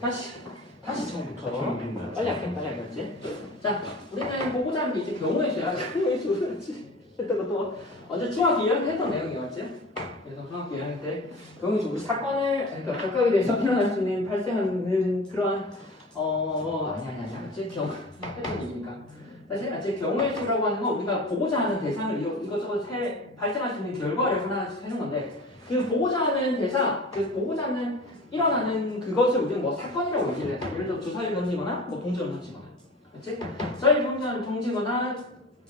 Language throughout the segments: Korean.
다시 처음부터. 빨리 알겠지? 자, 우리는 보고자 하는 게 이제 경우의 수야. 경우의 수였지. 했던 것도 어제 중학교 1학년 때 했던 내용이었지. 그래서 중학교 1학년 때 경우의 수 우리 사건을 그러니까 각각에 대해서 일어날 수 있는 발생하는 그러한 아니야, 그치? 경우 했던 얘기니까. 사실 이제 경우의 수라고 하는 건 우리가 보고자 하는 대상을 이것저것 발생할 수 있는 결과를 하나씩 해는 건데 그 보고자 하는 대상, 그 보고자 하는 일어나는 그것을 우리는 뭐 사건이라고 얘기를 해요. 예를 들어 주사위를 던지거나 뭐 동전을 던지거나, 그렇지? 주사위를 던지거나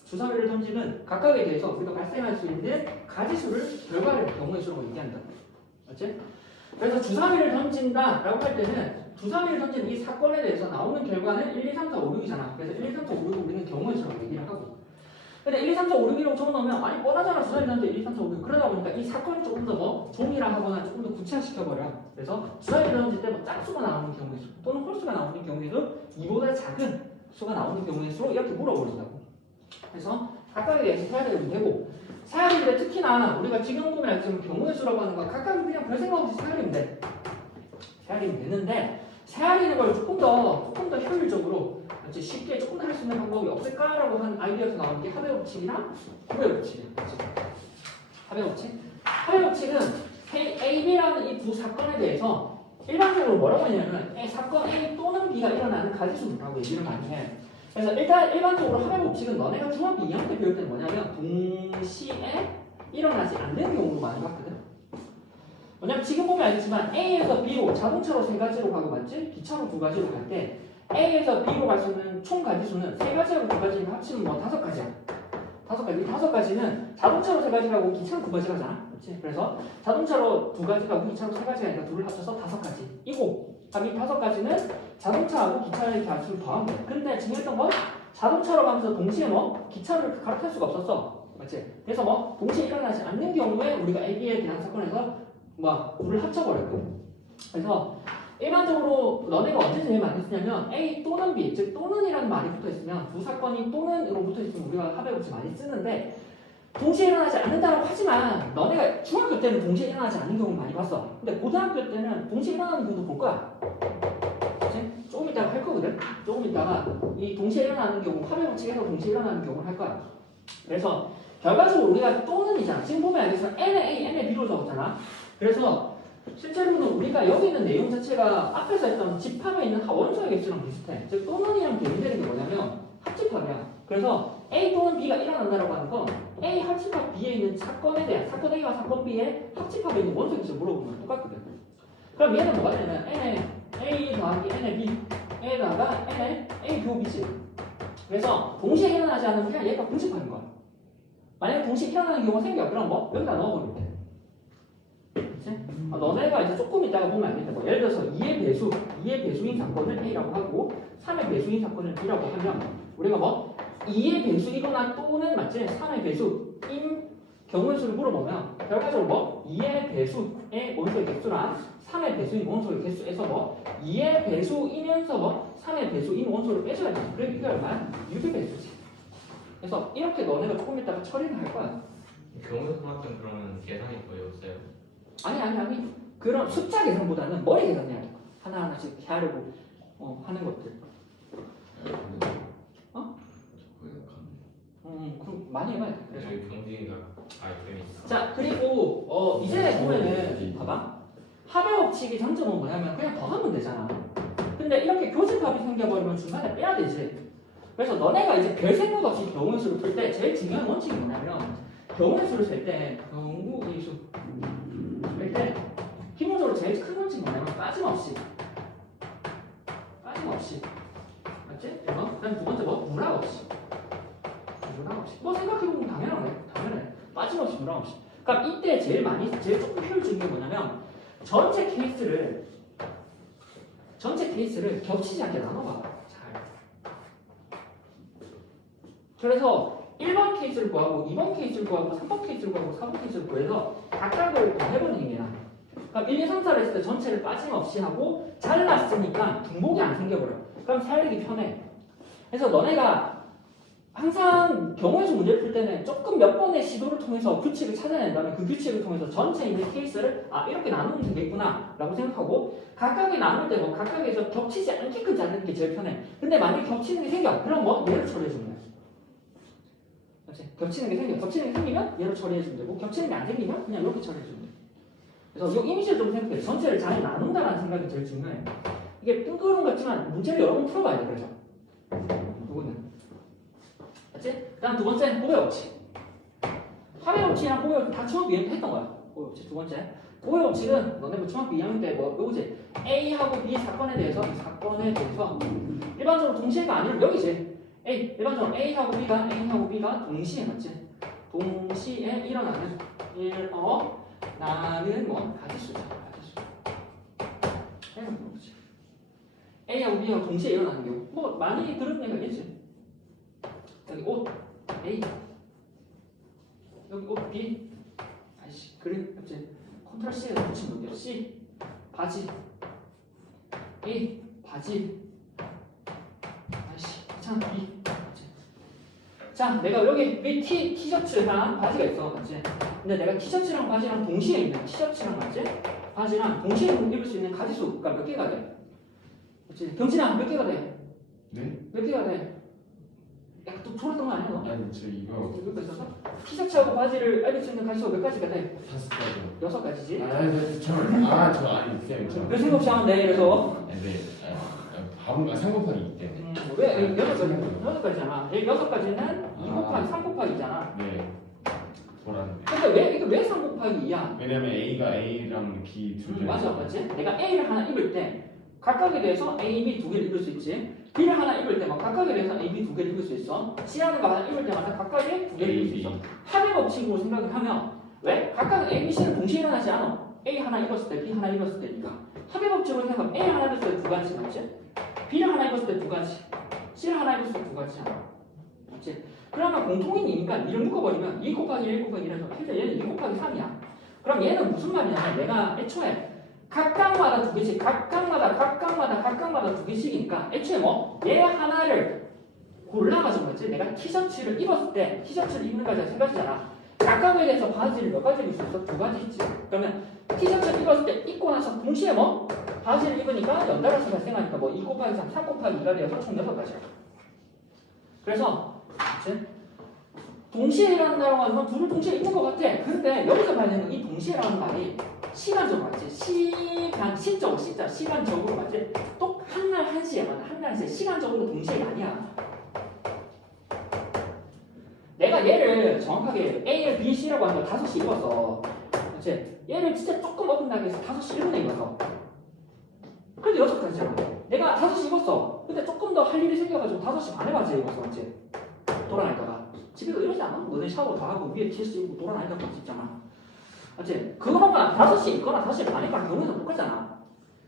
주사위를 던지는 각각에 대해서 우리가 발생할 수 있는 가지수를 결과를 경우의 수라고 얘기한다, 그렇지? 그래서 주사위를 던진다라고 할 때는 주사위를 던지는 이 사건에 대해서 나오는 결과는 1, 2, 3, 4, 5, 6이잖아. 그래서 1, 2, 3, 4, 5, 6을 우리는 경우의 수라고 얘기를 하고. 근데 1, 2, 3, 4, 5, 6이라고 적어놓으면 아니 뻔하잖아. 주사위 던지는 1, 2, 3, 4, 5, 6. 그러다 보니까 이 사건을 조금 더 뭐 종이라 하거나 조금 더 구체화시켜버려. 그래서 주사위를 던질 때 뭐 짝수가 나오는 경우의 수 또는 홀수가 나오는 경우의 수, 이보다 작은 수가 나오는 경우의 수로 이렇게 물어버린다고. 그래서 각각에 대해서 해야 되고 사야리인데 특히나 우리가 지금 보면 지금 경우의 수라고 하는 건 각각은 그냥 별 생각 없이 사야리면 돼. 사야리면 되는데 사야리는 걸 조금 더 효율적으로 쉽게 조금 더 할 수 있는 방법이 없을까라고 한 아이디어에서 나온 게 합의 법칙이랑 구의 법칙이야. 합의 법칙? 합의 법칙은 A, B라는 이 두 사건에 대해서 일반적으로 뭐라고 하냐면 사건 A 또는 B가 일어나는 가지수라고 얘기를 많이 해. 그래서 일단 일반적으로 합의 법칙은 너네가 중학교 2학년 때 배울 때는 뭐냐면 동시에 일어나지 않는 경우로 많이 봤거든. 왜냐면 지금 보면 알겠지만 A에서 B로 자동차로 3가지로 가고 맞지? 기차로 2가지로 갈 때 A에서 B로 갈 수 있는 총 가지수는 3가지하고 2가지를 합치면 뭐 5가지야. 5가지. 이 5가지는 자동차로 3가지 가고 기차로 2가지 가잖아. 그렇지? 그래서 자동차로 2가지 가고 기차로 3가지 가니까 둘을 합쳐서 5가지. 이고 이 5가지는 자동차하고 기차의 가지수를 더하면 돼. 근데 중요했던 건 자동차로 가면서 동시에 뭐 기차를 갈아탈 수가 없었어. 맞지? 그래서 뭐 동시에 일어나지 않는 경우에 우리가 AB에 대한 사건에서 뭐 둘을 합쳐버렸거든. 그래서 일반적으로 너네가 언제 제일 많이 쓰냐면 A 또는 B, 즉 또는이라는 말이 붙어있으면 두 사건이 또는으로 붙어있으면 우리가 합의 법칙 많이 쓰는데 동시에 일어나지 않는다고 하지만 너네가 중학교 때는 동시에 일어나지 않는 경우 많이 봤어. 근데 고등학교 때는 동시에 일어나는 경우도 볼 거야. 그치? 조금 이따가 할 거거든. 조금 이따가 이 동시에 일어나는 경우, 합의 법칙에서 동시에 일어나는 경우를 할 거야. 그래서 결과적으로 우리가 또는이잖아. 지금 보면 알겠어. N에 A, N에 B로 적었잖아. 그래서 실제로는 우리가 여기 있는 내용 자체가 앞에서 했던 집합에 있는 원소의 개수랑 비슷해. 즉 또는이랑 대비되는 게 뭐냐면 합집합이야. 그래서 A 또는 B가 일어난다고 하는 건 A 합집합 B에 있는 사건에 대한 사건 A와 사건 B의 합집합에 있는 원소의 개수를 물어보면 똑같거든. 그럼 얘는 뭐가 되냐면 N에 A 더하기 N에 B에다가 N에 A 교 B지. 그래서 동시에 일어나지 않으면 그냥 얘가 공집합인 거야. 만약에 동시에 일어나는 경우가 생겨. 그럼 뭐 여기다 넣어버리면 돼. 너네가 이제 조금 이따가 보면 알겠다. 뭐 예를 들어서 2의 배수인 사건을 A라고 하고 3의 배수인 사건을 B라고 하면 우리가 뭐 2의 배수이거나 또는 맞지? 3의 배수인 경우의 수를 물어보면 결과적으로 뭐 2의 배수의 원소의 개수랑 3의 배수인 원소의 개수에서 뭐 2의 배수이면서 뭐 3의 배수인 원소를 빼줘야 돼. 그래 이게 얼마야? 6의 배수지. 그래서 이렇게 너네가 조금 이따가 처리를 할 거야. 경우의 수학은 그러면 계산이 거의 없어요? 아니 그런 숫자 계산보다는 머리 계산해야 돼. 하나하나씩 하려고 하는 것들. 그럼 많이 해봐야 돼. 그래서 경기가 재밌다. 자 그리고 이제 보면은 봐봐. 합의 법칙의 장점은 뭐냐면 그냥 더하면 되잖아. 근데 이렇게 교집합이 생겨버리면 중간에 빼야 되지. 그래서 너네가 이제 별 생각 없이 경우의 수를 풀 때 제일 중요한 원칙이 뭐냐면 경우의 수를 셀 때 경우의 수 셀 때 기본적으로 제일 큰 원칙이 뭐냐면 빠짐없이 맞지? 그다음 두 번째 뭐? 무락 없이 뭐 생각해보면 당연해 빠짐없이 무락 없이. 그러니까 이때 제일 조금 효율적인 게 뭐냐면 전체 케이스를 겹치지 않게 나눠봐. 잘. 그래서 1번 케이스를 구하고 2번 케이스를 구하고 3번 케이스를 구하고 4번 케이스를 구해서 각각을 다 해버리는 게 나아. 그럼 1, 2, 3, 4를 했을 때 전체를 빠짐없이 하고 잘랐으니까 중복이 안 생겨버려. 그럼 살리기 편해. 그래서 너네가 항상 경우에서 문제를 풀 때는 조금 몇 번의 시도를 통해서 규칙을 찾아낸 다음에 그 규칙을 통해서 전체에 있는 케이스를 이렇게 나누면 되겠구나 라고 생각하고 각각에 나눌 때 뭐 각각에서 겹치지 않게끔 잡는 게 제일 편해. 근데 만약에 겹치는 게 생겨 그럼 뭐 얘를 처리해주면 돼. 그렇지? 겹치는 게 생기면 얘를 처리해주면 되고 겹치는 게 안 생기면 그냥 이렇게 처리해주면 돼. 그래서 이 이미지를 좀 생각해. 전체를 잘 나눈다는 생각이 제일 중요해. 이게 뜬구름 같지만 문제를 여러 번 풀어봐야 돼. 그래서 이거는 맞지? 그 다음 두 번째 보배 법칙. 합의 법칙이랑 보배 법칙 다 중학교 2학년 때 했던 거야. 보배 법칙 두 번째. 보배 법칙은 너네 뭐 중학교 2학년 때 뭐 배우지? A하고 B 사건에 대해서 일반적으로 동시에가 아니면 여기지. 일반적으로 A하고 B가 동시에 맞지? 동시에 일어나는 뭐 가지수죠. A하고 B가 동시에 일어나는 경우 뭐 많이 들은 얘기겠지. 여기 옷 A 여기 옷 B 그림 맞지? 컨트롤 C에 붙이면 돼요. C 바지 A 바지 괜찮아 B 맞지? 자 내가 여기 티셔츠랑 바지가 있어 맞지? 근데 내가 티셔츠랑 바지랑 동시에 있는 티셔츠랑 맞지? 바지랑 동시에 입을 수 있는 가지수가 몇 개가 돼? 그렇지? 경진아 몇 개가 돼? 네? 몇 개가 돼? 약간 또 졸았던 거 아니야 너? 아니 저 이거 이거 있었어? 티셔츠하고 바지를 입을 수 있는 가지수가 몇 가지가 돼? 5가지. 6가지지? 저 아니 쌤 저. 별 생각 없이 하면 돼 그래서 네. 바본가 3 곱하기 2 때문에. 왜? 6가지잖아 6가지는 2 곱하기 3 곱하기잖아 네. 보라는데. 근데 이거 왜 3 곱하기 2야? 왜냐면 A가 A랑 B 둘 다. 맞아 맞지? 내가 A를 하나 입을 때 각각에 대해서 A, B 두 개를 입을 수 있지. B를 하나 입을 때 막 각각에 대해서 A, B 두 개를 입을 수 있어. C라는 거 하나 입을 때마다 각각에 두 개를 입을 수 있어. 합의 법칙으로 생각을 하면 왜? 각각 A, B, C는 동시에 일어나지 않아. A 하나 입었을 때 B 하나 입었을 때니까. 합의 법칙으로 생각하면 A 하나 입었을 때 두 가지 맞지? B를 하나 입었을 때 두 가지. C를 하나 입었을 때 두 가지잖아. 맞지? 그러면 공통인이니까 2를 묶어버리면 2 곱하기 1 곱하기 1에서 실제 얘는 2 곱하기 3이야. 그럼 얘는 무슨 말이냐면 내가 애초에 각각마다 두 개씩, 각각마다 두 개씩이니까 애초에 뭐? 얘 하나를 골라가지고 뭐지? 내가 티셔츠를 입었을 때 티셔츠를 입는 가지가 세 가지잖아. 각각에 대해서 바지를 몇 가지 입을 수 있어? 두 가지 있지. 그러면 티셔츠를 입었을 때 입고 나서 동시에 뭐? 바지를 입으니까 연달아서 발생하니까 뭐 2 곱하기 3, 3 곱하기 2가 되어서 총 6가지야. 그래서 그치? 동시에 일어난다고 하는 건 둘을 동시에 입는 것 같아. 근데 여기서 봐야 되는 이 동시에라는 말이 시간적으로 맞지? 시간적으로 맞지? 또 한날 한시에 맞아. 한날 한시에 시간적으로 동시에가 아니야. 내가 얘를 정확하게 A를 B, C라고 하는 걸 5시 입었어. 그치? 얘를 진짜 조금 어긋나게 해서 5시 1분에 입었어. 근데 6가지잖아. 내가 5시 입었어. 근데 조금 더 할 일이 생겨가지고 5시 반에 바지에 입었어. 맞지? 돌아다니다가. 집에서 이러지 않아? 너네 샤워 다 하고 위에 티셔츠 입고 돌아다니다가 바지 입잖아. 맞지? 그거만 5시 입거나 5시 반에 입거나 경우에는 똑같잖아.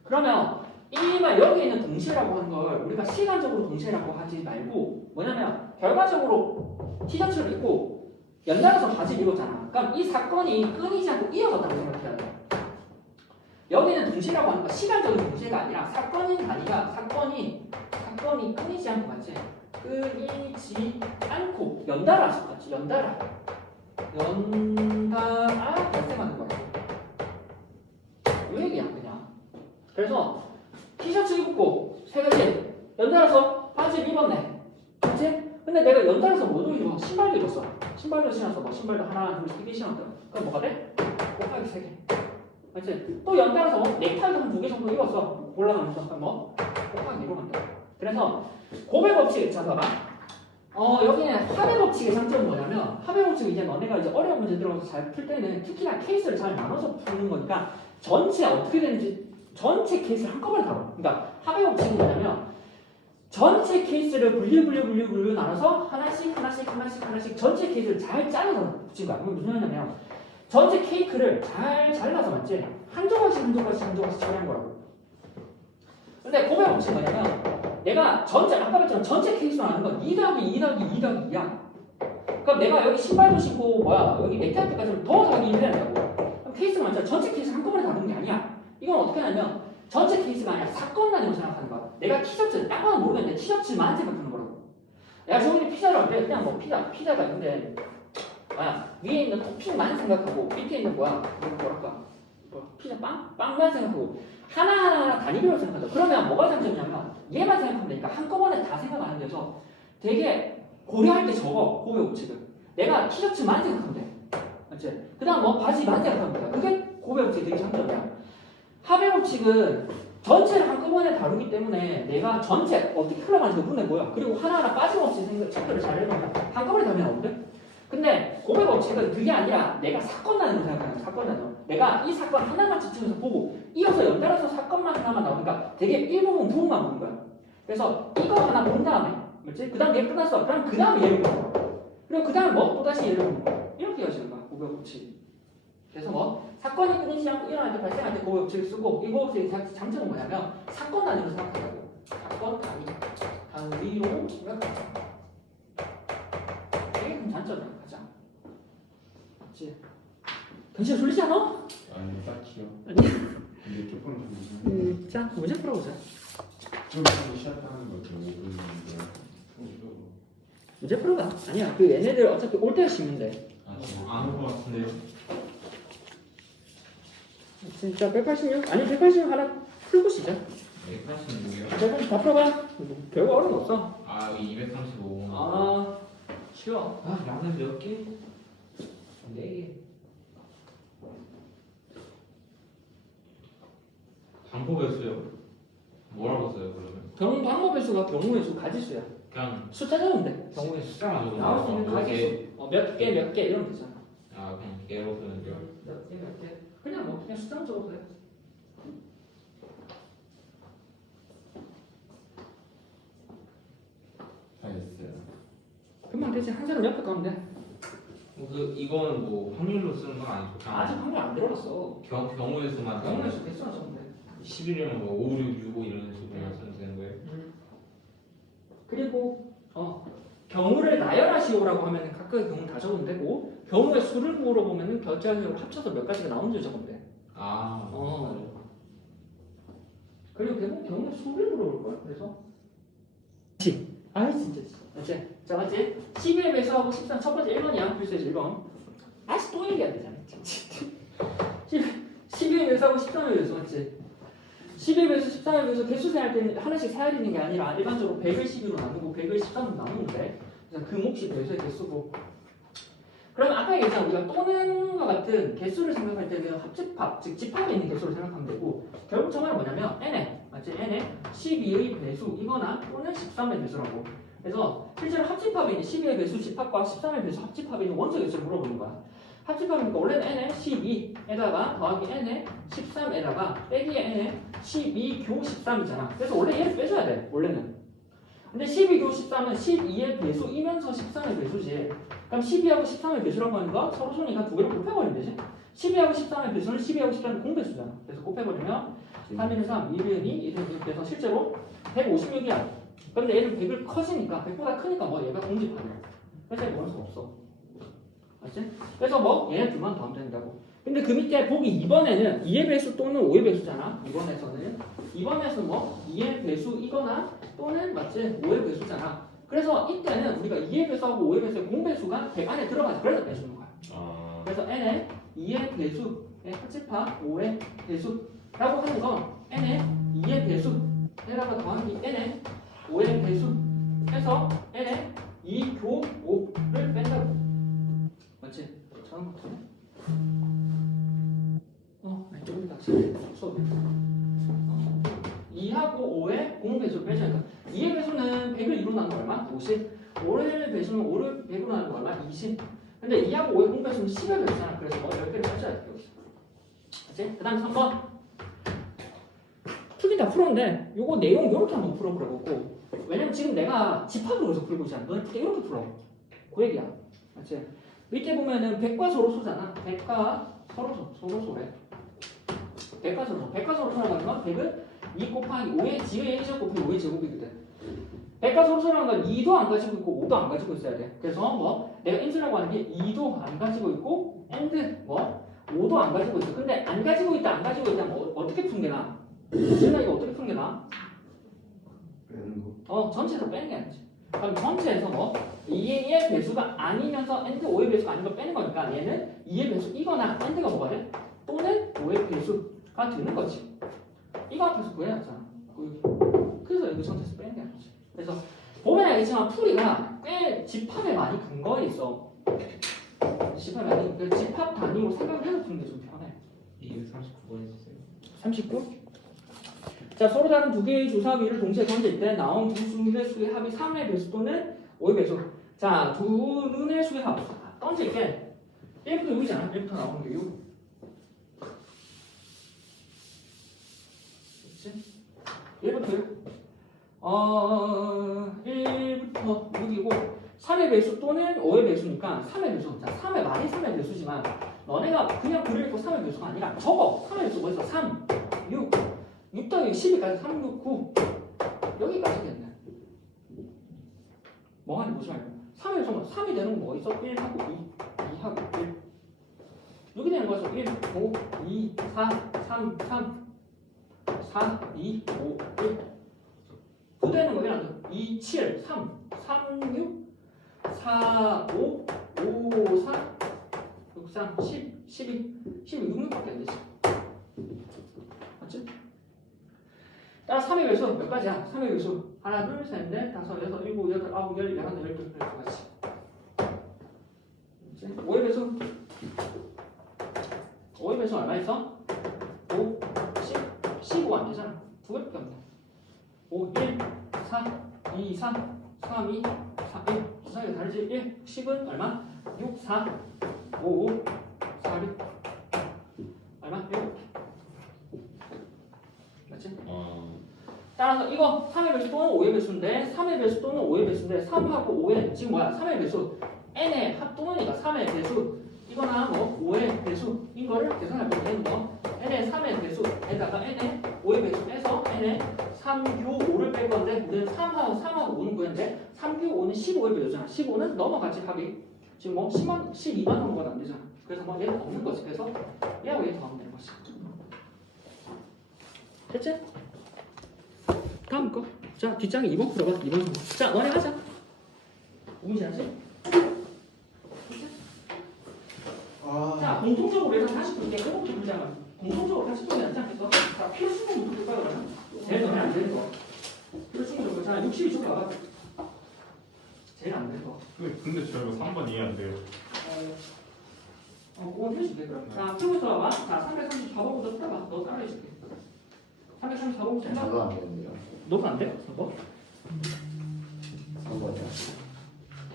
그러면 이만 여기 있는 동시에라고 하는 걸 우리가 시간적으로 동시에라고 하지 말고 뭐냐면 결과적으로 티셔츠를 입고 연달아서 바지를 입었잖아. 그럼 이 사건이 끊이지 않고 이어졌다고 생각해야 돼. 여기는 동시라고 하는 건 시간적인 동시가 아니라 사건이 끊이지 않고 맞지? 끊이지 않고 연달아서 맞지? 연달아 발생하는 거야. 이 얘기야 그냥. 그래서 티셔츠 입고 세 가지 연달아서 바지를 입었네. 그치? 근데 내가 연달아서 뭐도 입어? 신발도 입었어. 신발도 신었어. 뭐 신발도 하나, 둘, 세 개 신었다. 그럼 뭐가 돼? 곱하기 3개. 맞지? 또 연달아서 넥타이도 한 2개 정도 입었어. 올라가면서. 그럼 뭐? 곱하기 2로 간다. 그래서 고백 법칙 찾아봐. 여기는 합의 법칙의 장점은 뭐냐면 합의 법칙은 이제 너네가 이제 어려운 문제 들어가서 잘 풀 때는 특히나 케이스를 잘 나눠서 푸는 거니까 전체 어떻게 되는지 전체 케이스를 한꺼번에 다뤄. 그러니까 합의 법칙은 뭐냐면 전체 케이스를 분류 나눠서 하나씩 전체 케이스를 잘 잘라서 붙인 거야. 그게 무슨 말이냐면 전체 케이크를 잘 잘라서 맞지? 한 조각씩 처리한 거라고. 근데 고백 법칙은 뭐냐면 내가 아까 말했잖아. 전체 케이스로 하는 건 2+2+2+2야. 그럼 내가 여기 신발도 신고 여기 넥타이 때까지 더 더하기 1을 해야 된다고. 그럼 케이스가 많잖아. 전체 케이스 한꺼번에 다루는 게 아니야. 이건 어떻게 하냐면 전체 케이스가 아니라 사건 단위로 생각하는 거야. 내가 티셔츠 딱 봐도 모르겠는데 티셔츠만 생각하는 거라고. 야 저번에 피자를 안 돼. 그냥 뭐 피자가 있는데 위에 있는 토핑만 생각하고 밑에 있는 뭐랄까 피자 빵만 생각하고 하나하나 단위별로 생각한다. 그러면 뭐가 장점이냐면 얘만 생각하면 되니까 한꺼번에 다 생각 안 돼서 되게 고려할 게 적어. 고백 법칙은 내가 티셔츠만 생각하면 돼. 맞지? 그 다음 뭐 바지만 생각하면 돼. 그게 고백 법칙이 되게 장점이야. 합의 법칙은 전체를 한꺼번에 다루기 때문에 내가 전체 어떻게 흘러가는지 눈에 보여. 그리고 하나하나 빠짐없이 체크를 잘 해놓으면 한꺼번에 답이 나오거든. 근데 고백 법칙은 그게 아니라 내가 사건 단위로 생각하는 거야. 사건 단위로. 내가 이 사건 하나만 집중해서 보고 이어서 연달아서 사건만 하나만 나오니까 되게 일부분 부분만 보는 거야. 그래서 이거 하나 본 다음에 그렇지? 그 다음 얘 끝났어. 그럼 그 다음에 얘를 보는 거야. 그리고 그 다음 뭐 또다시 얘를 보는 거야. 이렇게 하시는 거야. 고백 법칙. 그래서 뭐 사건이 끊이지 않고 일어날 때 발생할 때 고백 법칙을 쓰고 이 고백 법칙의 장점은 뭐냐면 사건 단위로 생각하라고. 사건 단위로 생각한다. 이게 좀 장점이야. 가장. 맞지? 당신 졸리지 않아? 아니 딱히요. 아니. 근데 조금 좀 자 문제 풀어보자. 좀 쉬었다는 거죠. 문제 풀어봐. 아니야 그 얘네들 어차피 올 때가 쉬면 돼. 안올 것 같은데요. 진짜 186? 아니 186 하나 풀고 시작. 186이요? 180 다 풀어봐. 별거 어려운 거 없어. 아 여기 235. 아 쉬워. 라면 몇 개? 4개. 방법이었어요. 뭐라고 써요 그러면? 방법의 수가 경우의 수 가지수야. 그냥 숫자 적으면 돼. 경우의 수. 숫자만 적으면 나올 수 있는 가지수. 몇 개 이러면 되잖아. 아 그냥 개로 쓰는 줄. 몇 개. 그냥 뭐 그냥 숫자만 적어도 돼. 다 했어요. 금방 되지. 한 사람 옆에 가면 돼. 이거는 뭐 확률로 쓰는 건 아니고 그냥 아직 확률 안 들어갔어. 경우의 수만 경우의 수 개수만 적으면 돼. 11이면 뭐 5, 6, 6, 5 이런 식으로 쓰면 되는 거예요? 그리고 경우를 나열하시오라고 하면 각각의 경우 다 적으면 되고 경우의 수를 물어보면은 결제하기로 합쳐서 몇 가지가 나오는지 적으면 돼. 아 그리고 대부분 경우의 수를 물어볼 거야. 그래서 진짜 맞지? 자 맞지? 12의 배수하고 13 첫 번째 1번이야. 필수에서 1번. 아직 또 얘기해야 되잖아. 12의 배수하고 13의 배수 맞지? 12의 배수, 13의 배수 개수 세할 때는 하나씩 세야 되는 게 아니라 일반적으로 100을 12로 나누고 100을 13으로 나누는데 그래서 그 몫이 배수의 개수고 그럼 아까 얘기했잖아 우리가 또는과 같은 개수를 생각할 때는 합집합, 즉 집합에 있는 개수를 생각하면 되고 결국 저 말은 뭐냐면 n에 맞지? n에 12의 배수이거나 또는 13의 배수라고 그래서 실제로 합집합에 있는 12의 배수 집합과 13의 배수 합집합에 있는 원소 개수를 물어보는 거야 합집합이니까 원래는 n에 12에다가 더하기 n에 13에다가 빼기 n에 12교 13이잖아 그래서 원래 얘를 빼줘야 돼 원래는 근데 12교 13은 12의 배수이면서 13의 배수지 그럼 12하고 13의 배수라고 하는 거 서로 손이니까 두 개를 곱해버리면 되지 12하고 13의 배수는 12하고 13은 공배수잖아 그래서 곱해버리면 3, 1, 3, 1은 2, 1은 2 그래서 실제로 156이야 근데 얘는 100을 커지니까 100보다 크니까 뭐 얘가 공집합이야 그래서 얘 원수 없어 맞지? 그래서 뭐 얘네 둘만 더하면 된다고 근데 그 밑에 보기 2번에는 2의 배수 또는 5의 배수잖아 2번에서는 뭐 2의 배수이거나 또는 맞지? 5의 배수잖아 그래서 이때는 우리가 2의 배수하고 5의 배수의 공배수가 100 안에 들어가지 그래서 빼주는 거야 그래서 n에 2의 배수의 합집합 5의 배수라고 하는 건 n에 2의 배수에다가 더하기 n에 5의 배수 해서 n에 2교 5를 뺀다고 맞지? 잘한 것 같네 조금 더 수업에 2하고 5의 공배수 빼자니까 2의 배수는 100을 2로 나누면 얼마? 50 5의 배수는 5를 100으로 나누면 얼마? 20 근데 2하고 5의 공배수는 10의 배수잖아 그래서 뭐 10개를 빼줘야 돼 여기서 맞지? 그 다음 3번 풀긴 다 풀었는데 요거 내용 이렇게 한번 풀어보라고 왜냐면 지금 내가 집합으로 해서 풀고 있잖아 너네 그때 이렇게 풀어 그 얘기야 맞지? 밑에 보면은 100과 서로소잖아 100과 서로소래 100과 서로소라고 하는 건 100은 2 곱하기 5의 지의 1제곱 곱하기 5의 제곱이거든 100과 서로소라는 건 2도 안 가지고 있고 5도 안 가지고 있어야 돼 그래서 뭐 내가 인수라고 하는 게 2도 안 가지고 있고 and 뭐 5도 안 가지고 있어 근데 안 가지고 있다 안 가지고 있다 뭐 어떻게 푼 게 나아? 지금 이거 어떻게 푼 게 나아? 빼는 거. 전체에서 빼는 게 아니지 그럼 전체에서 뭐 2의 배수가 아니면서 and 5의 배수가 아닌 걸 빼는 거니까 얘는 2의 배수이거나 and가 뭐가 돼? 또는 5의 배수가 되는 거지. 이거 앞에서 구해놨잖아. 그래서 여기 전체에서 빼는 게 아니지. 그래서 보면 알겠지만 풀이가 꽤 집합에 많이 근거해 있어. 집합 많이 그 집합 단위로 생각을 해서 푸는 게 좀 편해. 이게 39번 해주세요. 39? 자, 서로 다른 두 개의 주사 위를 동시에 던질 때 나온 두 수의 수의 합이 3의 배수 또는 5의 배수. 자, 두 눈의 수의 합. 던질 때 1부터 6이잖아. 1부터 나오는 게 6. 그렇지? 1부터 6. 1부터 6이고 3의 배수 또는 5의 배수니까 3의 배수. 자, 3의 많이 3의 배수지만 너네가 그냥 글을 읽고 3의 배수가 아니라 적어. 3의 배수 뭐였어? 3, 6. 6 더하기 12까지 3, 6, 9 여기까지겠네. 멍하니 보지 말고 3의 정말 3이 되는 건 뭐 있어? 1하고 2, 2하고 1 6이 되는 거에서 1, 5, 2, 4, 3, 3 4, 2, 5, 1 9 되는 거 1, 2, 7, 3, 3, 6 4, 5, 5, 4 6, 3, 10, 12 12, 6밖에 안 되지. 맞지? 따라 3의 배수 몇 가지야? 3의 배수 하나, 둘, 셋, 넷, 다섯, 여섯, 일곱, 여덟, 아홉, 열, 열하나, 열둘, 이렇게 가지. 5의 배수 5의 배수 얼마 있어? 5, 10, 15 안 되잖아. 두 개밖에 안 돼. 5, 1, 4, 2, 3, 3, 2, 4, 1 주사위가 다르지? 1, 10은 얼마? 6, 4, 5, 5, 4, 6 얼마? 1 맞지? 따라서 이거 3의 배수 또는 5의 배수인데 3의 배수 또는 5의 배수인데 3하고 5의 지금 뭐야? 3의 배수 n의 합 또는이가 3의 배수 이거나 뭐 5의 배수인 거를 계산할 때 얘는 뭐 n의 3의 배수에다가 n의 5의 배수에서 n의 3, 6, 5를 뺄 건데 우리는 3하고 5는 구했는데 3, 6, 5는 15의 배수잖아. 15는 넘어갔지 합이 지금 뭐 10만, 12만 원보다 안 되잖아. 그래서 뭐 얘는 없는 거지. 그래서 얘하고 얘 더하면 되는 거지. 됐지? 다음 거. 자, 뒷장에 2번 풀어봐. 2번 풀어. 자, 너네 하자. 우문지하지? 자, 공통적으로 해서 다시 풀게. 그것부터 풀자면 공통적으로 같이 풀면 낫지 않겠어? 자, 필수공부터 풀까요, 그러면? 제일 너네 안 되는 거. 필수공부. 자, 62쪽 봐봐. 제일 안 되는 거. 근데 저희가 3번 이해 안 돼요. 그건 해줄게, 그럼. 자, 풀고 들어봐. 자, 334번부터 풀어봐. 너 따라해줄게. 334번부터 해봐. 저도 안 되는데요. 너도 안 돼? 3번? 3번이요.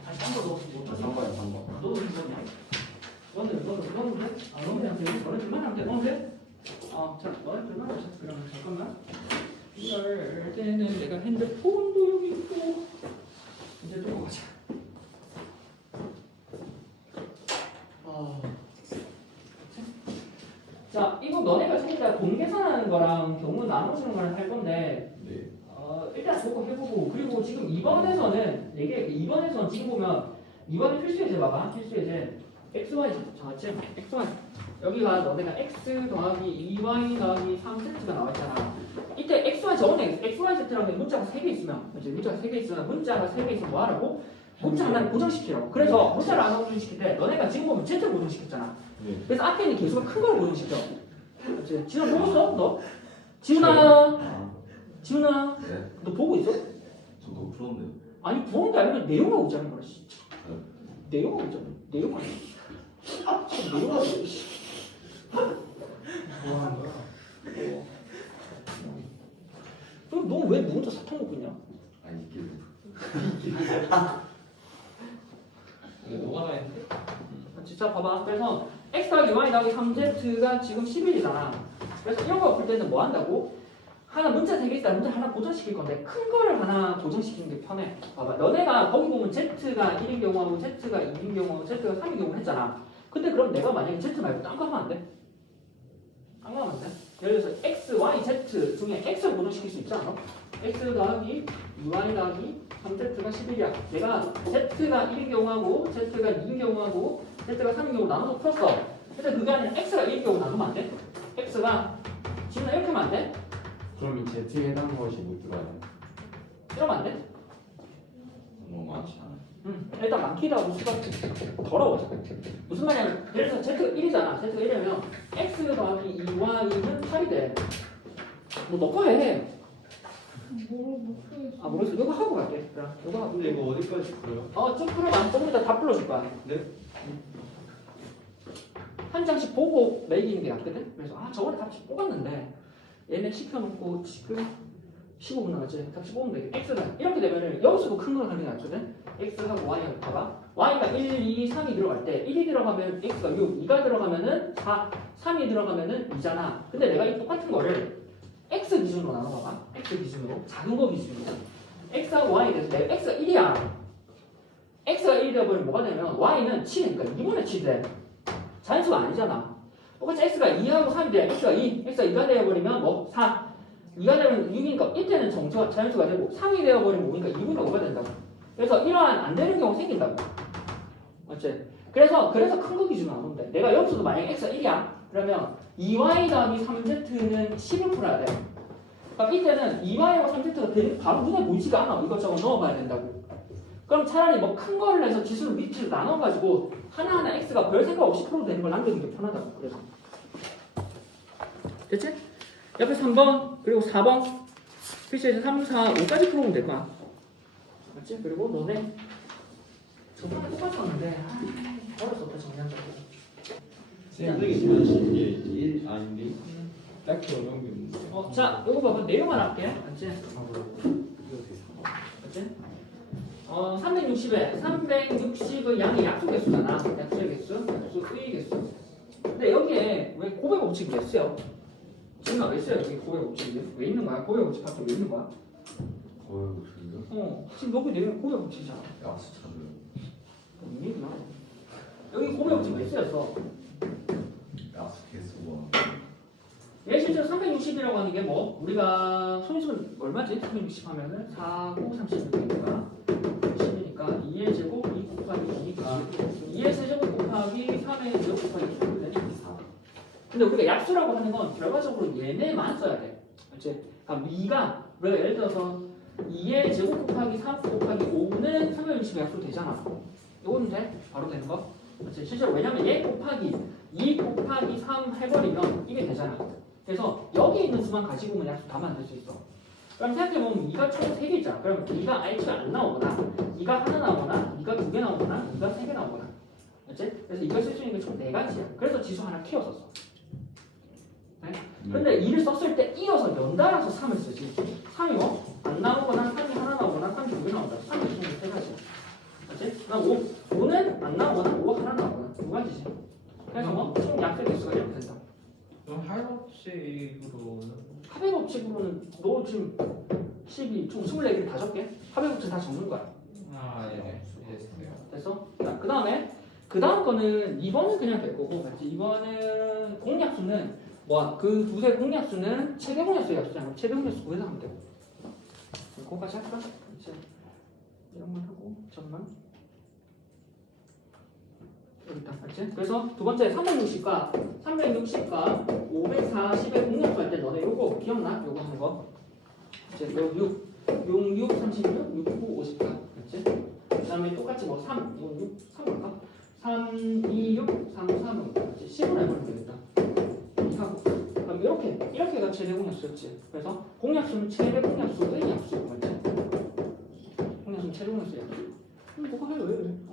아니, 3번 너 못하지? 3번이요, 3번. 너도 괜찮냐? 너는 돼? 너는 그냥 돼? 너는 들만 하면 돼? 너는 돼? 자, 너는 들만 하자. 그러면 잠깐만. 이럴 때는 내가 핸드폰도 여기 있고 이제 또 가자. 자, 이거 너네가 진짜 돈 계산하는 거랑 경우 나눠주는 걸 할 건데 네. 일단 그거 해보고 그리고 지금 2번에서는 이게 2번에서는 지금 보면 2번의 필수예제 봐봐. 필수예제 xy 정했지? xy 여기가 너네가 x 더하기 2y 더하기 3z가 나와있잖아. 이때 xy 적어내. xyz라는 게 문자가 3개 있으면 이제 문자가 3개 있으면 문자가 3개 있으면 뭐 하라고? 문자 하나를 고정시키라고. 그래서 문자를 하나 고정시킬 때 너네가 지금 보면 z를 고정시켰잖아. 네. 그래서 앞에 있는 개수가 큰 걸 고정시켜. 그렇지? 지훈아 보고 있어? 너? 지훈아 지훈아 네. 너 보고 있어? 저 너무 풀었네요. 아니 보는 게 아니라 내용하고 있자는 거야. 씨. 네. 내용하고 있잖아. 내용하고 지금 내용하고 있어. 씨. 뭐 하는 거야? 그럼 너 왜 혼자 사탕 먹고 있냐? 아니, 이게. 이거 너가 다 했는데? 진짜 봐봐. 그래서 x 더하기 y 더하기 3z가 지금 11이잖아. 그래서 이런 거 풀 때는 뭐 한다고? 하나 문자 3개 있다. 문자 하나 고정시킬 건데 큰 거를 하나 고정시키는 게 편해. 봐봐. 너네가 거기 보면 z가 1인 경우하고 z가 2인 경우하고 z가 3인 경우 했잖아. 근데 그럼 내가 만약에 z 말고 딴 거 하면 안 돼? 딴 거 하면 안 돼? 예를 들어서 x, y, z 중에 x를 고정시킬 수 있지 않아? x 더하기 y 더하기 3z가 11이야. 내가 z가 1인 경우하고 z가 2인 경우하고 z가 3인 경우 나눠서 풀었어. 근데 그게 아니라 x가 1인 경우 나누면 안 돼? x가 지금 이렇게 하면 안 돼? 그럼 이 Z에 해당하는 것이 못 들어가요. 이러면 안 돼? 많지 않아요. 일단 많기도 하고 수가 더러워져. 무슨 말이냐면 예를 들어서 Z가 1이잖아. Z가 1이면 X 더하기 2Y는 8이 돼. 뭐 너거 해. 아 모르겠어. 이거 하고 갈게. 그래. 이거 하고. 근데 이거 어디까지 풀어요? 좀 풀어봐. 조금 이따 다 풀어줄 거야. 네? 한 장씩 보고 매기는 게 낫거든. 그래서 저번에 답지 뽑았는데 얘네 시켜놓고 지금 15분 나왔지. 답지 뽑으면 되겠다. X가 이렇게 되면은 여기서도 큰 걸 하는 게 낫거든. X하고 Y하고 봐봐. Y가 1, 2, 3이 들어갈 때 1이 들어가면 X가 6, 2가 들어가면은 4, 3이 들어가면은 2잖아. 근데 내가 이 똑같은 거를 X 기준으로 나눠봐봐. X 기준으로. 작은 거 기준으로. X하고 Y에 대해서 내가 X가 1이야. X가 1이 되어버리면 뭐가 되면 Y는 7이니까 2분의 7이 돼. 자연수가 아니잖아. 똑같이 X가 2하고 3이 돼. X가 2. X가 2가 되어버리면 뭐 4. 2가 되면 6이니까 이때는 정수가 자연수가 되고 3이 되어버리면 5니까 2분의 5가 된다고. 그래서 이러한 안 되는 경우 생긴다고. 맞지? 그래서 큰 거 기준으로 나누면 돼. 내가 여기서도 만약에 X가 1이야. 그러면 2Y 더하기 3Z는 10을 풀어야 돼. 그럼 이때는 2Y와 3Z가 바로 눈에 보이지가 않아. 이것저것 넣어봐야 된다고. 그럼 차라리 뭐 큰 거를 내서 지수를 밑으로 나눠가지고 하나하나 X가 별 생각 없이 풀어도 되는 걸 남겨두는 게 편하다고. 그래서 됐지? 옆에 3번 그리고 4번 필수에서 3, 4, 5까지 풀어보면 될 거야. 맞지? 그리고 너네 저번에 똑같았는데 어렸었다 정리한다고. 쌤들이 지금 이게 1 아닌데? 딱히 어려운 게 없는데. 자, 이거 봐봐. 내용만 할게. 맞지? 맞지? 360에 360의 양이 약수 개수잖아. 약수의 개수, 약수의 개수. 근데 여기에 왜 고백 법칙이 왜 써요? 지금 왜 써요? 여기 고백 법칙이 왜 있는 거야? 고백 법칙 밖에 왜 있는 거야? 저요? 지금 여기 내용이 고백 법칙이잖아. 약수 찾아요. 뭔 얘기야? 여기 고백 법칙 왜 쓰였어? 약수 개수가 얘 실제로 360이라고 하는 게 뭐? 우리가 손익은 얼마지? 360 하면은 4, 9, 36이니까 10이니까 2의 제곱 2 곱하기 2니까 2의 세제곱 곱하기 3의 제곱 곱하기 2가 되니까 4. 근데 우리가 약수라고 하는 건 결과적으로 얘네만 써야 돼. 그렇지? 그러니까 미가 우리가 예를 들어서 2의 제곱 곱하기 3 곱하기 5는 360 약수 되잖아. 이거는 돼? 바로 되는 거? 그렇지? 실제로 왜냐면 얘 곱하기 2 곱하기 3 해버리면 이게 되잖아. 그래서 여기 있는 수만 가지고 오면 약수 다 만들 수 있어. 그럼 생각해보면 2가 총 3개 있잖아. 그럼 2가 IH가 안 나오거나 2가 하나 나오거나 2가 2개 나오거나 2가 3개 나오거나. 그렇지? 그래서 이걸 쓸 수 있는 게 총 4가지야. 그래서 지수 하나 키웠었어. 네? 근데 2를 썼을 때 이어서 연달아서 3을 쓰지. 3이 뭐? 안 나오거나 3이 하나 나오거나 3이 2개 나오거나 3이 총 3가지야. 그렇지? 그럼 5는 안 나오거나 5가 하나 나오거나 2가지지. 그래서 뭐? 총 약세 개수가 이렇게 된다. 그럼 할법칙으로는 합의 법칙으로는 너 지금 12, 총 24개를 다 적게? 합의 법칙 다 적는 거야. 네. 됐어요. 됐어? 자, 그 다음 거는 2번은 그냥 될 거고, 맞지? 2번은 공약수는, 그 두세 공약수는 최대 공약수의 약수잖아. 최대 공약수 구해서 하면 되고. 그거까지 할까? 이제 이런 걸 하고, 잠깐만. 여기 있다, 맞지? 그래서 두 번째 360과 540의 공약수 할 때 너네 요거 기억나? 요거 하는 거. 이제 요 6, 6, 36, 6, 9, 54. 맞지? 그 다음에 똑같이 뭐 3, 6, 3 할까? 3, 2, 6, 3, 3은 맞지? 10을 해보면 되겠다. 이렇게 하고. 그럼 이렇게가 최대 공약수였지. 그래서 공약수는 최대 공약수의 약수. 맞지? 공약수는 최대 공약수의 약수. 그거 해요, 왜?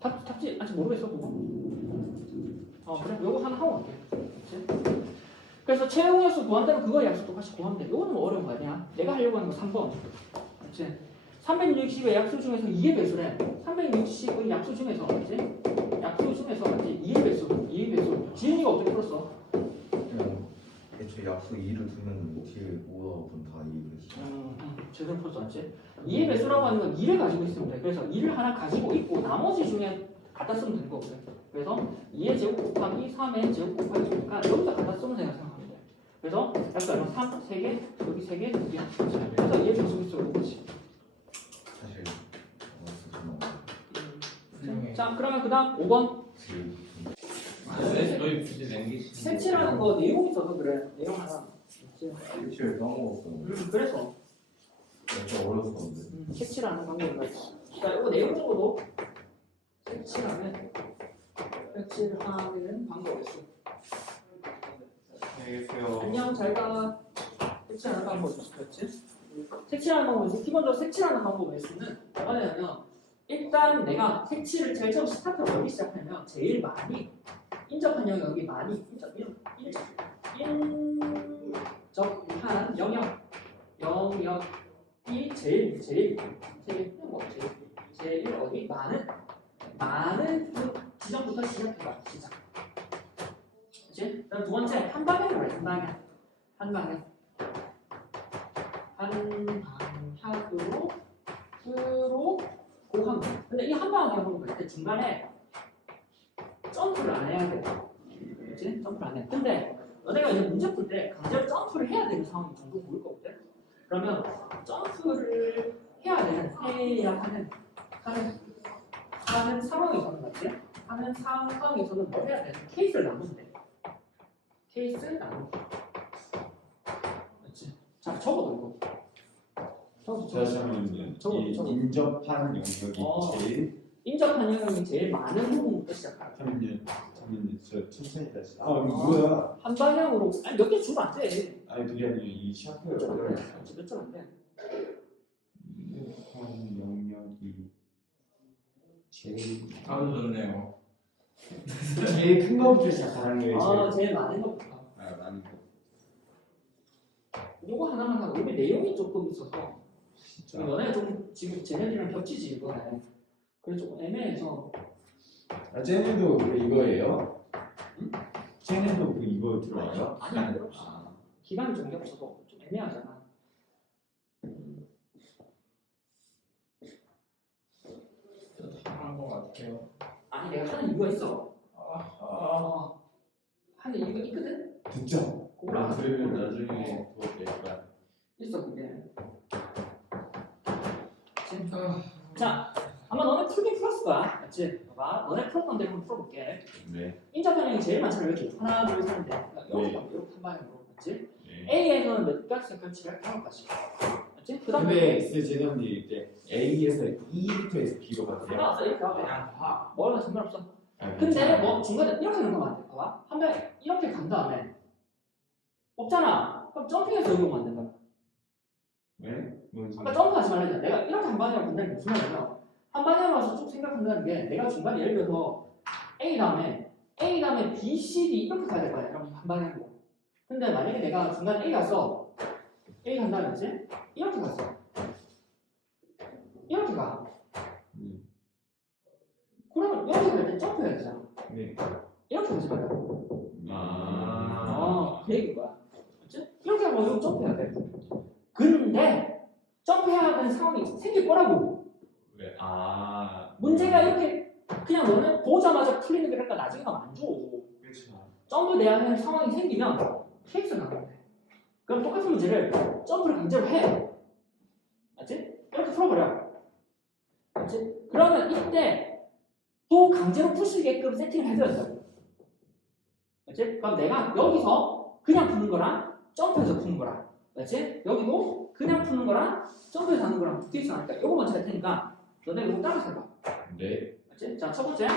답지 아직 모르겠어 그거. 그래 요거 하나 하고 갈게. 그치? 그래서 최대 공약수 구한다면 그거 약수 똑같이 구하면 돼. 이거는 뭐 어려운 거 아니야. 내가 하려고 하는 거 3번. 그치? 360의 약수 중에서 2의 배수래. 360의 약수 중에서 맞지? 약수 중에서 맞지? 2의 배수. 지은이가 어떻게 풀었어? 그냥 애초에 약수 2를 두면 뒤에 5하고 다 2를 했어. 제대로 풀었어 맞지? 2의 배수라고 하는 건 2를 가지고 있으면 돼. 그래서 2를 하나 가지고 있고 나머지 중에 갖다 쓰면 되는 거거든. 그래서 2의 제곱 곱하기 3의 제곱 곱하기 2니까 여기서 갖다 쓰면 되는 생각하면 돼. 그래서 약수 얼마? 3, 3개, 여기 3개, 2개. 그래서 2의 배수 있어 그렇지. 사실 자 그러면 그 다음 5번 저희 굳이 랭귀지. 색칠하는 거 내용 있어서 그래. 내용 하나. 일주일 까먹었어. 그래서 좀 어려웠었는데. 색칠하는 방법이 있어. 그러니까 이거 내용적으로도 색칠을 하는 방법이 있어. 안녕히 계세요. 안녕, 잘가. 색칠하는 방법이 있어, 그렇지? 색칠하는 방법이 있어. 기본적으로 색칠하는 방법의 S는 뭐가 되냐면 일단 내가 색칠을 제일 처음 스타트를 어디 시작하면 제일 많이 인접한 영역이 많이 인접한 영역이 제일 어디 많은 그 지점부터 시작해봐. 시작. 그렇지? 그럼 두 번째 한 방향으로 해. 한 방향으로 고함. 근데 이 한 방향 하는 거 때 중간에 점프를 안 해야 돼. 그렇지? 점프를 안 해. 근데 너네가 이제 문제 풀 때 강제로 점프를 해야 되는 상황이 종종 보일 거거든. 그러면 점프를 해야 하는 상황에서는 맞지? 하는 상황에서는 뭐 해야 돼? 케이스를 나누면 돼. 케이스를 나누면 돼. 그렇지? 자, 적어도 이거. 잠시만요. 저거. 인접한 영역이 제일 인접한 영역이 제일 많은 부분부터 시작하라. 잠깐만요. 저 천천히 다시. 이거야. 한 방향으로 아니 몇 개 주면 안 돼. 아니 그게 아니라 이 샤프요. 몇 점 안 돼. 인접한 영역이 제일 아주 좋네요. 제일 큰 거부터 시작하는 거예요. 제일 많은 것부터. 많은 거. 요거 하나만 하고 이게 내용이 조금 있어서 진짜. 너네 좀 지금 쟤네들이랑 겹치지 이거네. 그래서 조금 애매해서 쟤네도 이거예요? 쟤네도 이거 들어와요? 아니 안 들어. 기간이 좀 겹쳐서 좀 애매하잖아. 한것 같아요. 아니 내가 하는 이유가 있어. 하는 이유가 있거든. 듣죠? 몰라. 그러면 나중에 더 내가 있어 그게. 자, 아마 너네 풀긴 풀었을 거야, 맞지? 봐봐, 너네 풀었던 대로 한번 풀어볼게. 네. 인접변형이 제일 많잖아, 여기 하나, 둘, 셋인데 이렇게 한 방향으로, 맞지? A에서는 몇 가지 겹치를 5가지, 맞지? 그 다음에 근데 죄송한데 이제 A에서 E부터 해서 B로 갔어요. 상관없어, 이렇게 하고 그냥 봐. 뭐라도 상관없어. 아, 근데 괜찮아요. 뭐 중간에 이렇게 넘어가면 안 돼, 봐봐. 한 번 이렇게 간 다음에 없잖아. 그럼 점핑해서 여기 오면 안 된다. 네? 뭔 소리? 아까 점프하지 말라 했잖아. 내가 이렇게 한 방향으로 간다는 게 무슨 말이냐면 한 방향으로 와서 쭉 생각한다는 게 내가 중간에 예를 들어서 A 다음에 B, C, D 이렇게 가야 될 거 아니야. 그럼 한 방향으로. 근데 만약에 내가 중간에 A 갔어. A 간 다음에 이제 이렇게 갔어. 이렇게 가. 그러면 이렇게 갈 때 점프해야 되잖아. 네. 이렇게 가지 말라고. 그 얘기인 거야. 그치? 이렇게 하고 여기 점프해야 돼. 근데 점프해야 되는 상황이 생길 거라고. 왜? 문제가 이렇게 그냥 너는 보자마자 풀리는 게 그러니까 나중에 가면 안 줘. 그렇죠. 점프해야 하는 상황이 생기면 케이스 나가면 돼. 그럼 똑같은 문제를 점프를 강제로 해. 맞지? 이렇게 풀어버려. 맞지? 그러면 이때 또 강제로 풀 수 있게끔 세팅을 해줘야 돼. 맞지? 그럼 내가 여기서 그냥 푸는 거랑 점프해서 푸는 거랑, 맞지? 여기도 그냥 푸는 거랑 점프해서 하는 거랑 붙어 있어 하니까 이거 먼저 할 테니까 너네 이거 따라서 해봐. 네. 맞지? 자, 첫 번째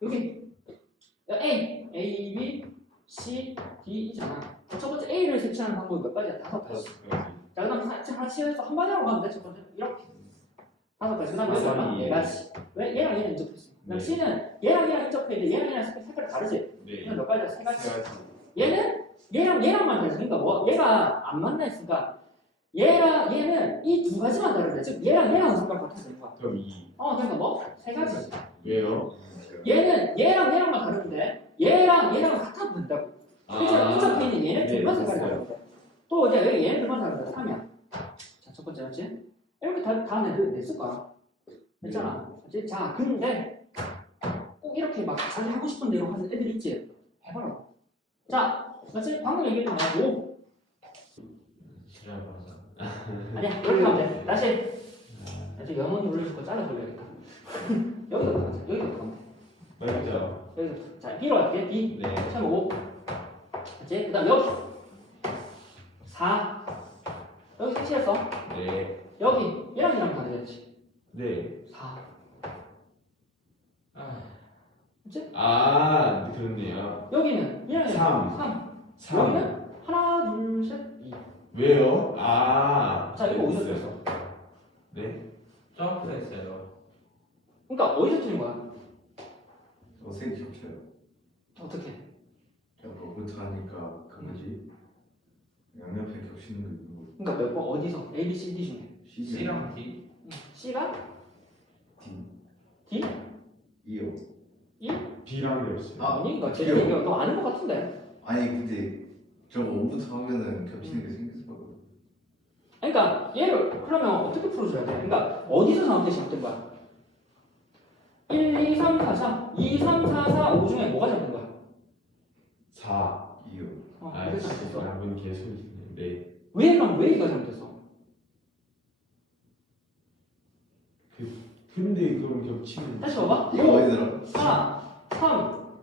여기 A, B, C, D 이잖아. 첫 번째 A를 색칠하는 방법이 몇 가지야? 5가지. 자, 그다음 같이 해서 한 방향으로 가면 돼. 첫 번째 이렇게 5가지. 그다음에 여기 얼마? 4가지. 왜? 얘랑 얘랑 인접했어. 그다음 네. C는 얘랑 얘랑 인접했는데 얘랑 얘랑 색깔이 다르지? 네. 몇 가지야? 3가지. 얘는 얘랑만 다르지. 그러니까 뭐 얘가 안 만나 있으니까 얘는 이 2가지만 다르다. 즉 얘랑 색깔 같아서 되는 거야. 그럼 2. 그러니까 뭐 3가지. 왜요? 얘는 얘랑만 다른데 얘랑 같아도 된다고. 그래서 인접해 있는 얘는 둘만 색깔이 다르고 또 이제 여기 얘는 둘만 다르다. 3이야. 자, 첫 번째 맞지? 이렇게 다 냈을 거야. 됐잖아. 맞지? 자, 근데 꼭 이렇게 막 자기 하고 싶은 대로 하는 애들 있지? 해봐라. 자, 맞지? 방금 얘기했던 거 뭐? 아니야, 이렇게 하면 돼. 다시 영원 눌러줄 거 잘라 돌려야겠다. 여기서 가면 돼. 맞죠? 여기서 자, B로 할게. B. 네. 5. 맞지? 그 다음 여기 4. 여기 색칠했어. 네. 여기 얘랑 얘랑 다 되겠지. 네. 4. 아, 그렇네요. 여기는 얘랑 얘랑 3. 3. 여기는 하나, 둘, 셋, 2. 왜요? 아. 자, 이거 어디서 됐어요. 틀렸어? 네. 점프했어요. 그러니까 어디서 틀린 거야? 어색이 겹쳐요. 어떻게? 약간 그렇다니까 그 뭐지? 양옆에 겹치는 거 있고 그러니까 몇 번 어디서? A, B, C, D 중에 C랑 D. C가 D D? 2요. B랑 겹쳐요. 아니, 그러니까 제 D요. 얘기가 너 아는 것 같은데. 아니 근데 저거 5부터 하면은 겹치는 게 생길 수밖에 없어. 그러니까 얘를 그러면 어떻게 풀어줘야 돼? 그러니까 어디서 나온 게 시작된 거야? 1, 2, 3, 4, 3, 2, 3, 4, 4, 5 중에 뭐가 잘된 거야? 4. 2요. 그게 잘됐어. 여러분 개소리네. 네. 왜 그럼 왜 이거 잘못됐어? 근데 그럼 겹치는. 다시 봐봐. 이거 어디더라? 4, 3,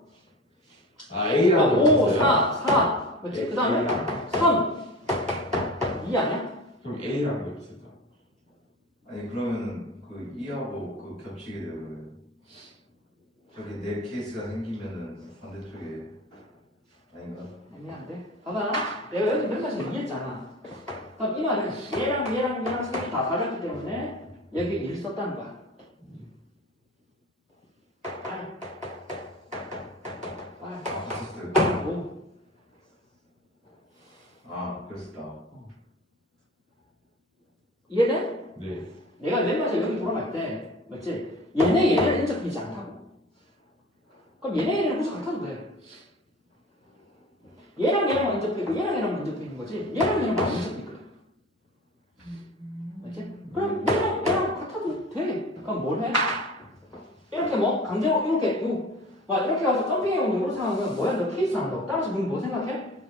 아, A랑 5, 4, 4. 그렇지? 그 다음에 3, 2 아니야? 그럼 A랑 겹쳐서. 아니 그러면은 그 2하고 그 겹치게 되고요. 저기 내 케이스가 생기면은 반대쪽에 아닌가? 애매한데? 봐봐. 내가 여기 몇 가지 얘기했잖아. 그럼 이 말은 얘랑 색이 다 다르기 때문에 여기 1 썼다는 거야. 빨리. 아 봤었어요. 오. 아 그랬었다. 이해돼? 네. 내가 맨 마지막에 여기 돌아갈 때 맞지? 얘네를 인접되지 않다고. 그럼 얘네를 굳이 같아도 돼. 얘랑만 인접되고 얘랑만 인접되는 거지. 얘랑만 안 인접되거든. 맞지? 그럼 얘랑 같아도 돼. 그럼 뭘 해? 이렇게 뭐 강제로 이렇게 이렇게 가서 점핑해오는 이런 상황은 뭐야? 너 케이스 한다고. 따라서 그럼 뭐 생각해?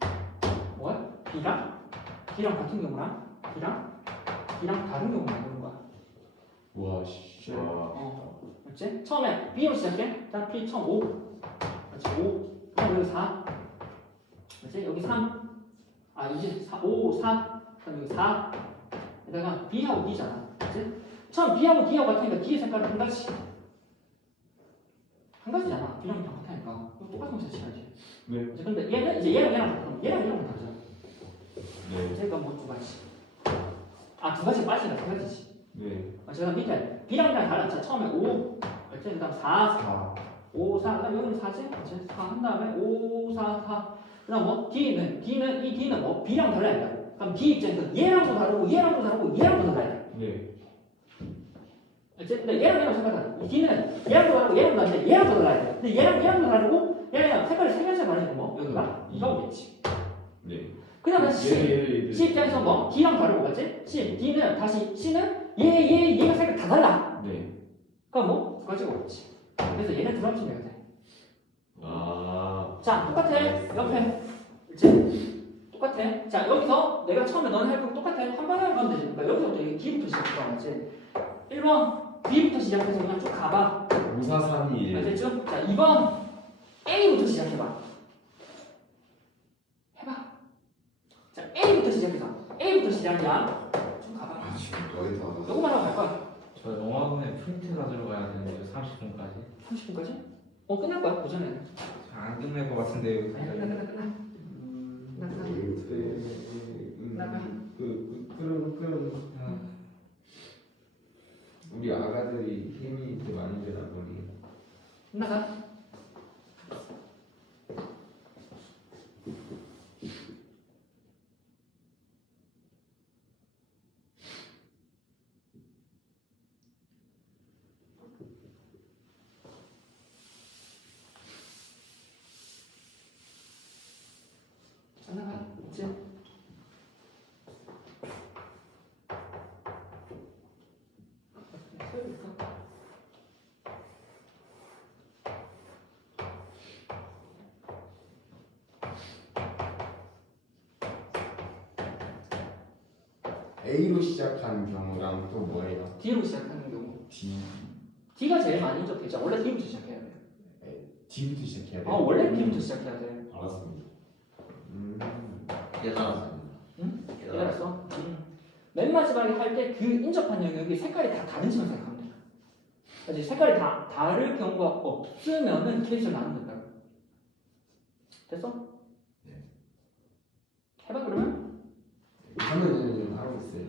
뭐야? B랑 같은 경우랑 B랑 다른 경우만 이런 거야. 와, 씨. 맞지? 처음에 B로 시작해. 자, B 처음 5. 맞지? 5. 그다음 여기 4. 맞지? 여기 3. 아, 이제 4, 5, 4. 그다음 여기 4. 여기다가 B하고 D잖아. 맞지? 처음 B하고 D하고 같으니까 D의 색깔은 한 가지. 한 가지잖아. B랑 다 같으니까. 똑같은 거 칠하지. 네. 맞지? 근데 얘는 이제 얘랑 다르잖아. 네. 그러니까 뭐 두 가지. 아, 두 가지 빠지나 두 가지지. 네. 제가 밑에 B랑 달라. 자, 처음에 5, 그렇지? 그 다음 4, 4. 5, 4, 그 다음 여기는 4지? 그렇지? 4 한 다음에 5, 4, 4. 그 다음 뭐? D는 뭐? B랑 달라야 된다고. 그럼 D 입장에서 얘랑도 다르고, 얘랑도 달라야 돼. 네. 그렇지? 근데 얘랑 색깔 이 D는 얘랑도 다른데 얘랑도 달라야 돼. 근데 얘랑도 다르고, 얘랑 색깔이 세 가지가 많으니까 뭐? 여기가? 이가 오겠지. 네. 그 다음에 C. C 입장에서 뭐? D랑 다르고, 맞지? D는 다시, C는 얘가 색깔 다 달라. 네. 그럼 뭐? 두 가지가 오겠지. 그래서 얘네 두 가지 내야 돼. 아. 자, 똑같아. 옆에. 그치? 똑같아. 자, 여기서 내가 처음에 너는 할 거 똑같아. 한 번에 가면 되지. 그러니까 여기서부터 여기 D부터 시작해봐. 맞지? 1번 B부터 시작해서 그냥 쭉 가봐. 5, 4, 3, 2. 알겠죠? 자, 2번 A부터 시작해봐. 해봐. 자, A부터 시작이야. 쭉 가봐. 아 지금 거의 다 왔어. 요거만 하고 갈 거야. 저 영화관에 프린트 가지러 가야 되는데 30분까지. 30분까지? 끝날 거야. 오전에. 안 끝날 것 같은데요. 끝나. 나가. 우리 아가들이 힘이 이렇게 많이 되나 보니. 나가. 나가. 이제. A로 시작하는 경우랑 또 뭐예요? D로 시작하는 경우. D. D가 제일 많이 접했죠. 원래 D부터 시작해야 돼. D부터 시작해야 돼요? 원래 D부터 시작해야 돼. 알았습니다. 깨달았습니다. 응? 깨달았어? 맨 마지막에 할 때 그 인접한 영역이 색깔이 다 다른 식으로 생각하면 돼요. 그렇지? 색깔이 다 다를 경우가 없으면은 케이스를 나누면 된다. 됐어? 네. 해봐 그러면. 하면 지금 하고 있어요.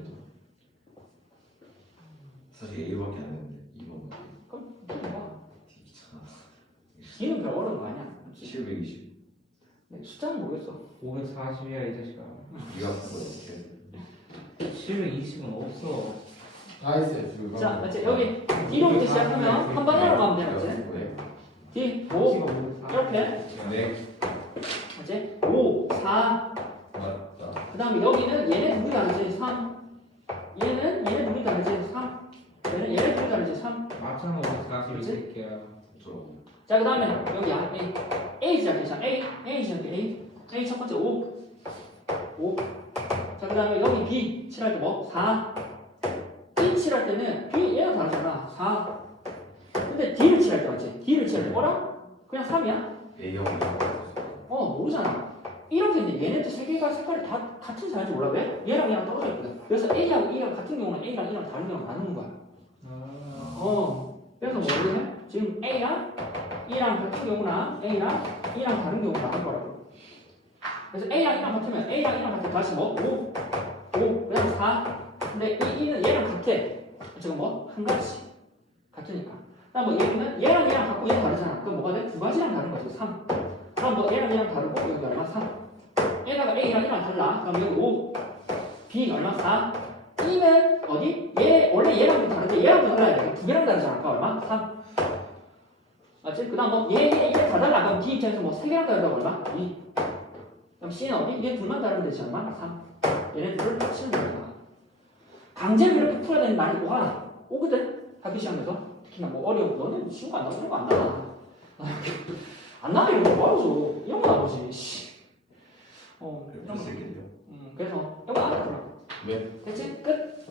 사실 A밖에 안 했는데 2번밖에. 그럼 해봐. 귀찮아. D는 별 어려운 거 아니야. 그렇지? 720. 네, 숫자는 모르겠어. 540이야 이 자식아. 네가 푼거 어떻게 해? 720은 없어. 다 했어요. 지금. 자, 맞지? 여기 D로부터 시작하면 한 번에 가면 돼, 맞지? 네. D 5 이렇게, 네. 맞지? 5 4 맞다. 그 다음에 여기는 얘네 둘이 다르지 3 얘는 얘네 둘이 다르지 3 얘는 얘네 둘이 다르지 3 맞잖아 540이 새끼야. 저라고. 자, 그 다음에 여기 A 시작해. A 시작해. A 첫 번째 5 자, 그 다음에 여기 B 칠할 때 뭐? 4 B 칠할 때는 B 얘가 다르잖아 4 근데 D를 칠할 때 맞지? D를 칠할 때 뭐라? 그냥 3이야? A형. 모르잖아. 이렇게 했는데 얘네들 세 개가 색깔이 다 같은 색깔인지 몰라. 왜? 얘랑 얘랑 떨어져 있거든. 그래서 A하고 E랑 같은 경우는 A랑 E랑 다른 경우는 나누는 거야. 그래서 뭐를 해? 지금 A랑 E랑 같은 경우나 A랑 E랑 다른 경우가 나올 거라고. 그래서 A랑 E랑 같으면 A랑 E랑 같으면 다시 뭐? 5 그 다음에 4 근데 E는 얘랑 같아. 지금 뭐? 한 가지 같으니까. 그다음 뭐 얘는 얘랑 얘랑 갖고 얘 다르잖아. 그럼 뭐가 돼? 두 가지랑 다른 거지. 3 그럼 뭐 얘랑 얘랑 다르고 여기 얼마? 3 얘가 A랑 E랑 달라. 그럼 여기 5 B 얼마? 4 E는 어디? 얘 원래 얘랑 다른데 얘랑도 달라야 돼. 두 개랑 다르잖아. 아까 얼마? 3 맞지? 그 다음 뭐 얘 다 달라. 그럼 D 입장에서 뭐 세 개랑 다르다고 얼마? 2 그럼 C는 어디? 얘 둘만 다르면 되지 얼마? 3 얘네 둘을 치면 되니까 강제로 이렇게 풀어야 되는 말이 와 오거든? 학기 시험에서 특히나 뭐 어려운 너는 쉬운 거 안 나와 이런 거 안 나와 안 나와 이런 거 뭐하러 이런 거 나오지 씨. 이런 거 풀수 있겠네요. 그래서 이거 안 하더라고 네. 됐지? 끝?